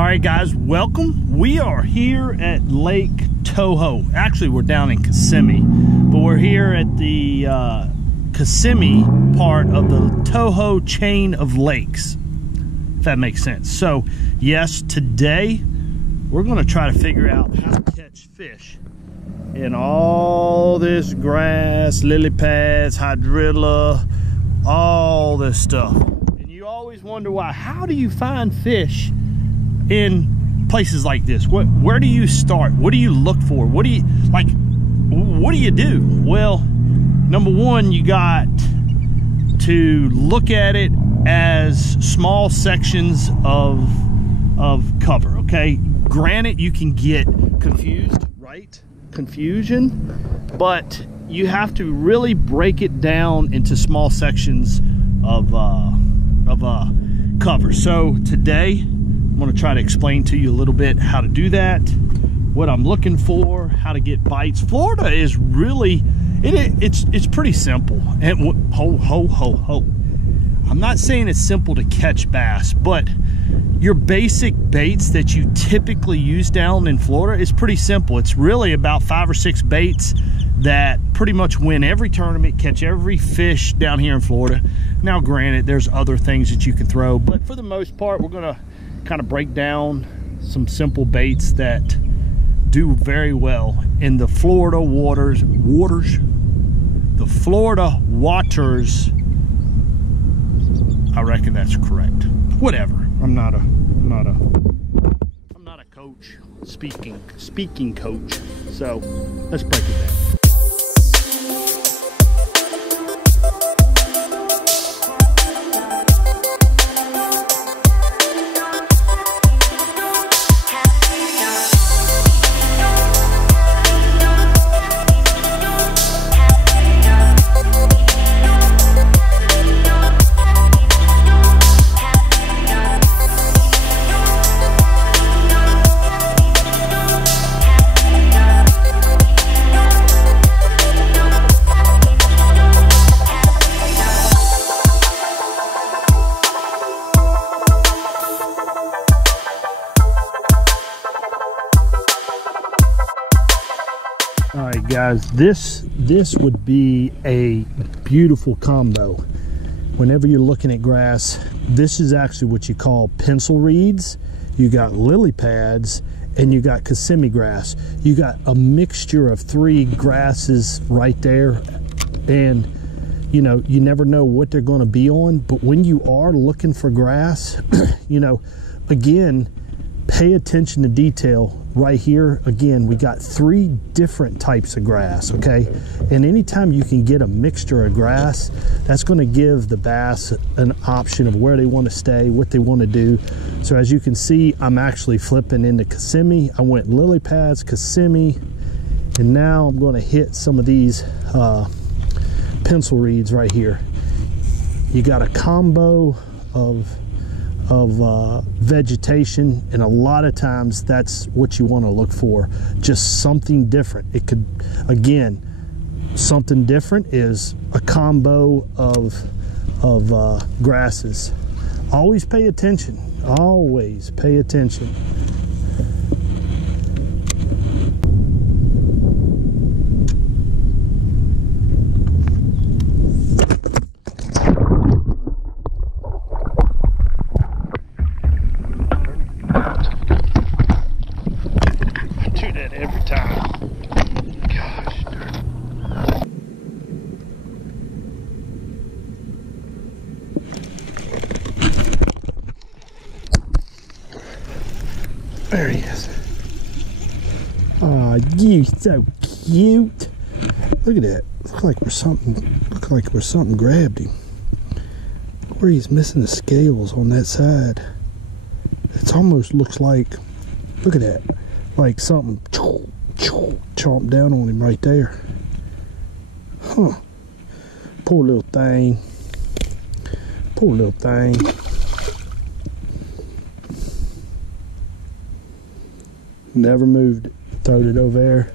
All right, guys, welcome. We are here at Lake Toho. Actually, we're down in Kissimmee, but we're here at the Kissimmee part of the Toho chain of lakes, if that makes sense. So, yes, today we're going to try to figure out how to catch fish in all this grass, lily pads, hydrilla, all this stuff. And you always wonder why. How do you find fish in places like this? Where do you start? What do you look for? What do you do? Well, number one, you got to look at it as small sections of cover, okay? Granted, you can get confused, right? Confusion, but you have to really break it down into small sections of cover. So today I'm going to try to explain to you a little bit how to do that, what I'm looking for, how to get bites. Florida is really, it's pretty simple. And ho. I'm not saying it's simple to catch bass, but your basic baits that you typically use down in Florida is pretty simple. It's really about 5 or 6 baits that pretty much win every tournament, catch every fish down here in Florida. Now, granted, there's other things that you can throw, but for the most part, we're gonna kind of break down some simple baits that do very well in the Florida waters. The Florida waters, I reckon that's correct. Whatever. I'm not a coach, speaking coach. So let's break it down. All right, guys, this would be a beautiful combo. Whenever you're looking at grass, this is actually what you call pencil reeds. You got lily pads and you got Kissimmee grass. You got a mixture of 3 grasses right there, and you know, you never know what they're going to be on. But when you are looking for grass, you know, again, pay attention to detail. Right here, again, we got 3 different types of grass, okay? And anytime you can get a mixture of grass, that's going to give the bass an option of where they want to stay, what they want to do. So as you can see, I'm actually flipping into Kissimmee. I went lily pads, Kissimmee, and now I'm going to hit some of these pencil reeds right here. You got a combo of vegetation, and a lot of times that's what you want to look for, just something different. It could, again, something different is a combo of grasses. Always pay attention, always pay attention. Every time. Gosh darn. There he is. Oh, you so cute. Look at that. Look like where something grabbed him. Where he's missing the scales on that side. It almost looks like, look at that. Like something chomped down on him right there. Huh. Poor little thing. Poor little thing. Never moved it. Throwed it over there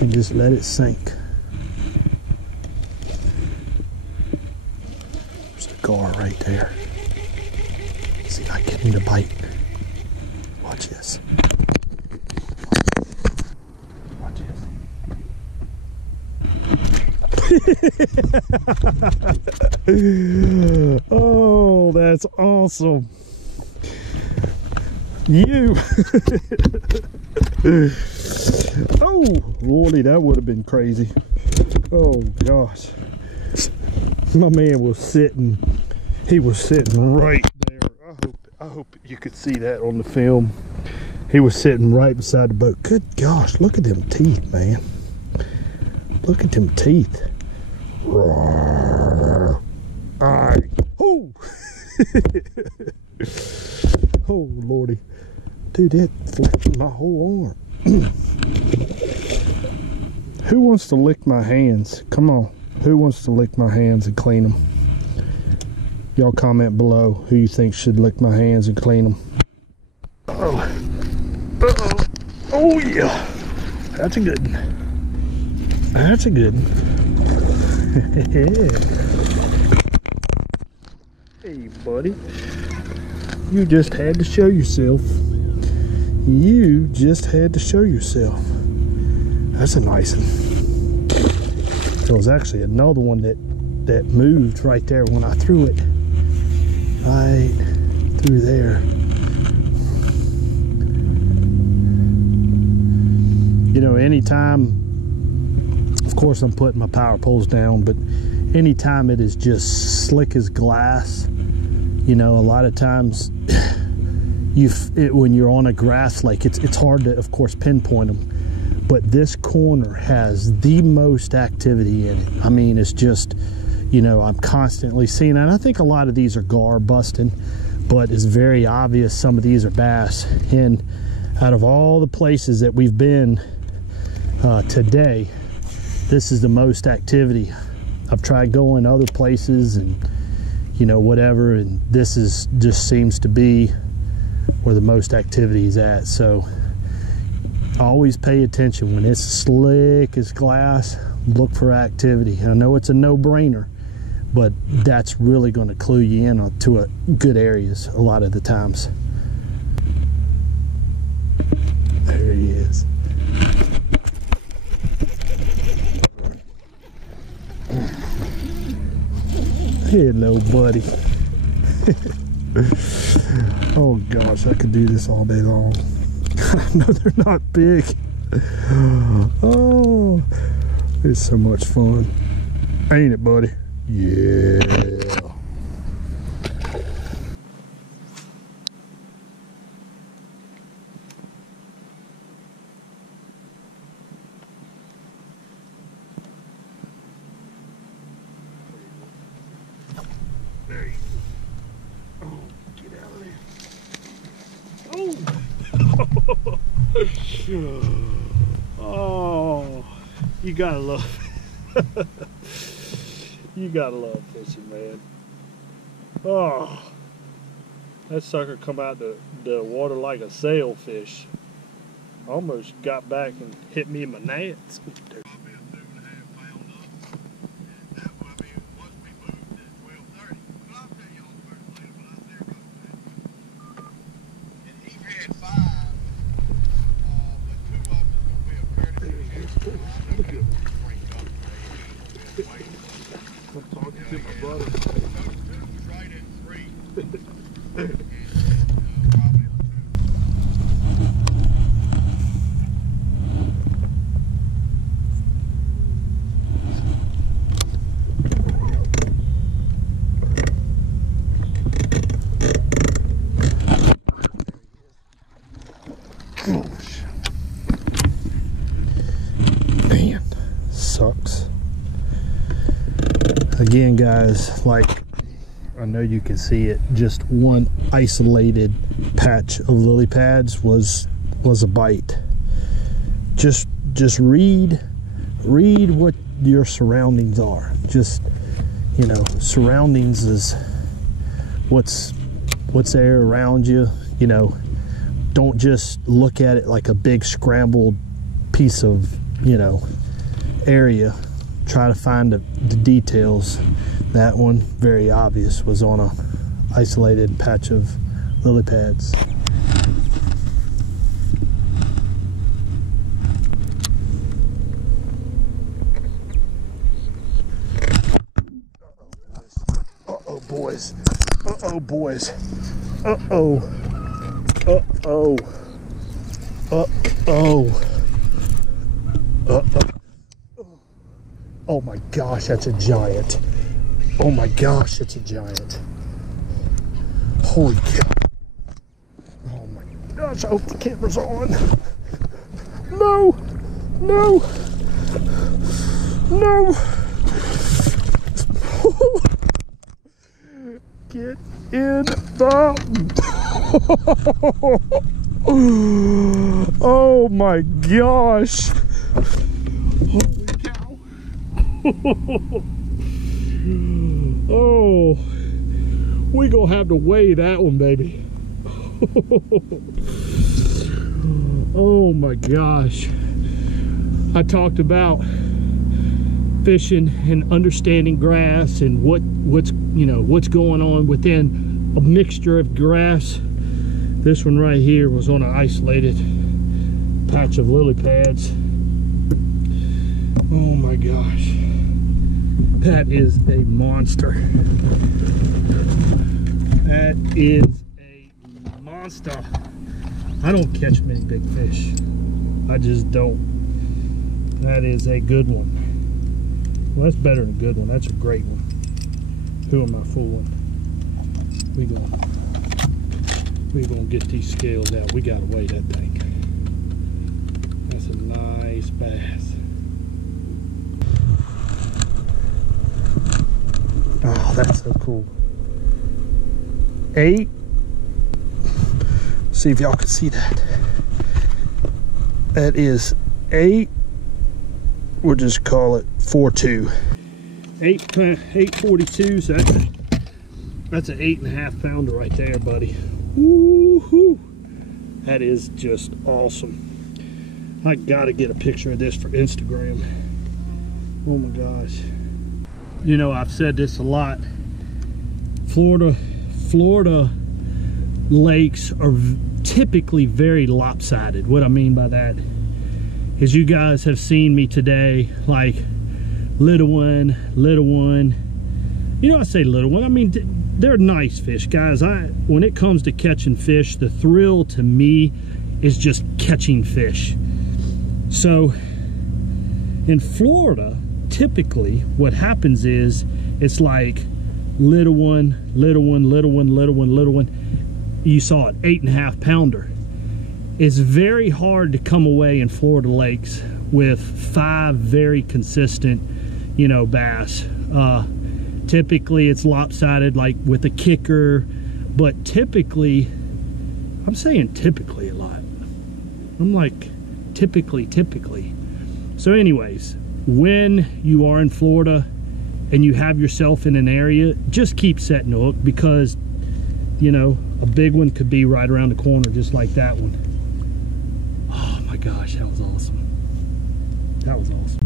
and just let it sink. There's a gar right there. See if I can get him to bite. Watch this. Watch this. Oh, that's awesome. You. Oh, Lordy, that would have been crazy. Oh, gosh. My man was sitting, he was sitting right there. I hope you could see that on the film. He was sitting right beside the boat. Good gosh, look at them teeth, man. Look at them teeth. Roar. Aye. Oh. Oh, Lordy. Dude, that flipped my whole arm. Who wants to lick my hands? Come on. Who wants to lick my hands and clean them? Y'all comment below who you think should lick my hands and clean them. Uh-oh. Uh-oh. Oh, yeah. That's a good one. That's a good one. Hey, buddy. You just had to show yourself. You just had to show yourself. That's a nice one. There was actually another one that moved right there when I threw it. Right through there. You know, anytime, of course I'm putting my power poles down, but anytime it is just slick as glass, you know, a lot of times when you're on a grass lake, it's hard to, of course, pinpoint them. But this corner has the most activity in it. I mean, it's just, you know, I'm constantly seeing it. And I think a lot of these are gar busting, but it's very obvious some of these are bass. And out of all the places that we've been today, this is the most activity. I've tried going other places and, you know, whatever, and this is just seems to be where the most activity is at. So always pay attention when it's slick as glass. Look for activity. I know it's a no-brainer, but that's really going to clue you in to good areas a lot of the times. There he is. Hello, buddy. Oh gosh, I could do this all day long. I know they're not big. Oh, it's so much fun. Ain't it, buddy? Yeah. There you go. Oh, get out of there. Oh. Oh, you gotta love it. You gotta love fishing, man. Oh, that sucker come out the water like a sailfish. Almost got back and hit me in my nets. I'm talking to my brother. Right at 3. Gosh. Man, sucks. Again, guys, like, I know you can see it, just one isolated patch of lily pads was a bite. Just read what your surroundings are. Just, you know, surroundings is what's there around you. You know, don't just look at it like a big scrambled piece of, you know, area. Try to find the details. That one, very obvious, was on a isolated patch of lily pads. Uh-oh, boys. Uh-oh. Uh-oh. Uh-oh. Uh-oh. Oh my gosh, that's a giant. Oh my gosh, it's a giant. Holy cow. Oh my gosh, I hope the camera's on. No! No! No! Get in the... Oh my gosh! Holy cow! Oh, we gonna have to weigh that one, baby. Oh my gosh. I talked about fishing and understanding grass and what's going on within a mixture of grass. This one right here was on an isolated patch of lily pads. Oh my gosh. That is a monster. That is a monster. I don't catch many big fish. I just don't. That is a good one. Well, that's better than a good one. That's a great one. Who am I fooling? We gonna get these scales out. We gotta weigh that thing. That's a nice bass. Oh, that's so cool. 8. See if y'all can see that. That is 8. We'll just call it 4.2. 8.42. So that's an 8.5 pounder right there, buddy. Woohoo! That is just awesome. I gotta get a picture of this for Instagram. Oh my gosh. You know, I've said this a lot. Florida lakes are typically very lopsided. What I mean by that is you guys have seen me today, like little one. You know, I say little one, I mean, they're nice fish, guys. When it comes to catching fish, the thrill to me is just catching fish. So in Florida, typically what happens is it's like little one. You saw it, 8.5 pounder. It's very hard to come away in Florida lakes with 5 very consistent, bass. Typically it's lopsided, like with a kicker, but typically, I'm saying typically a lot. I'm like typically. So anyways, when you are in Florida and you have yourself in an area, just keep setting the hook, because a big one could be right around the corner, just like that one. Oh my gosh, that was awesome. That was awesome.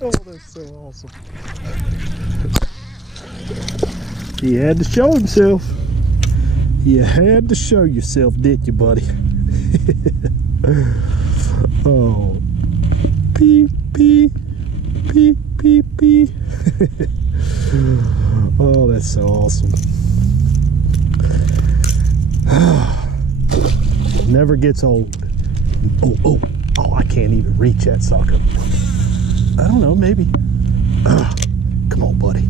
Oh, that's so awesome. He had to show himself. You had to show yourself, didn't you, buddy? Oh. Pee, pee, pee, pee, pee. Oh, that's so awesome. Never gets old. Oh, I can't even reach that sucker. I don't know, maybe. Come on, buddy.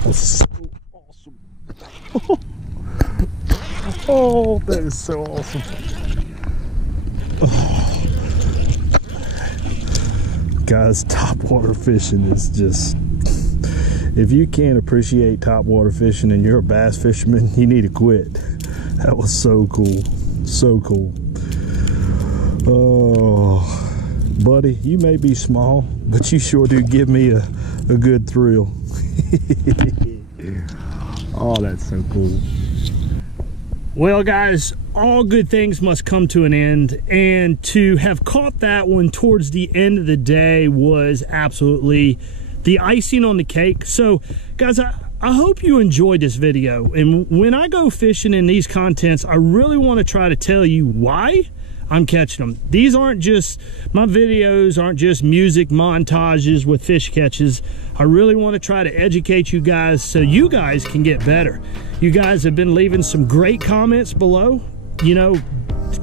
That was so awesome. Oh, that is so awesome. Oh. Guys, topwater fishing is just, if you can't appreciate topwater fishing and you're a bass fisherman, you need to quit. That was so cool. So cool. Oh, buddy, you may be small, but you sure do give me a good thrill. Oh, that's so cool. Well, guys, all good things must come to an end, and to have caught that one towards the end of the day was absolutely the icing on the cake. So, guys, I hope you enjoyed this video, and when I go fishing in these contents, I really want to try to tell you why I'm catching them. These aren't just, my videos aren't just music montages with fish catches. I really want to try to educate you guys so you guys can get better. You guys have been leaving some great comments below, you know,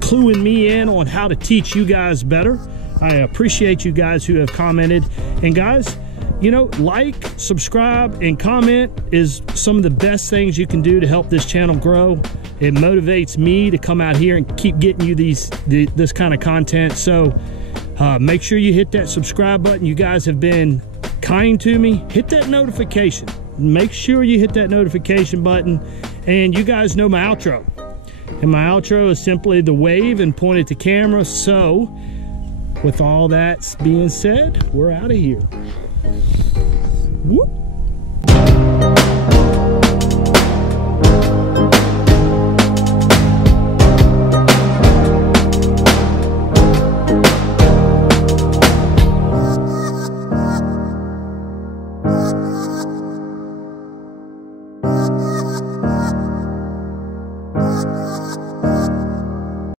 cluing me in on how to teach you guys better. I appreciate you guys who have commented. And guys, you know, like, subscribe, and comment is some of the best things you can do to help this channel grow. It motivates me to come out here and keep getting you this kind of content. So make sure you hit that subscribe button. You guys have been kind to me. Hit that notification. Make sure you hit that notification button. And you guys know my outro. And my outro is simply the wave and point at the camera. So with all that being said, we're out of here. Whoop.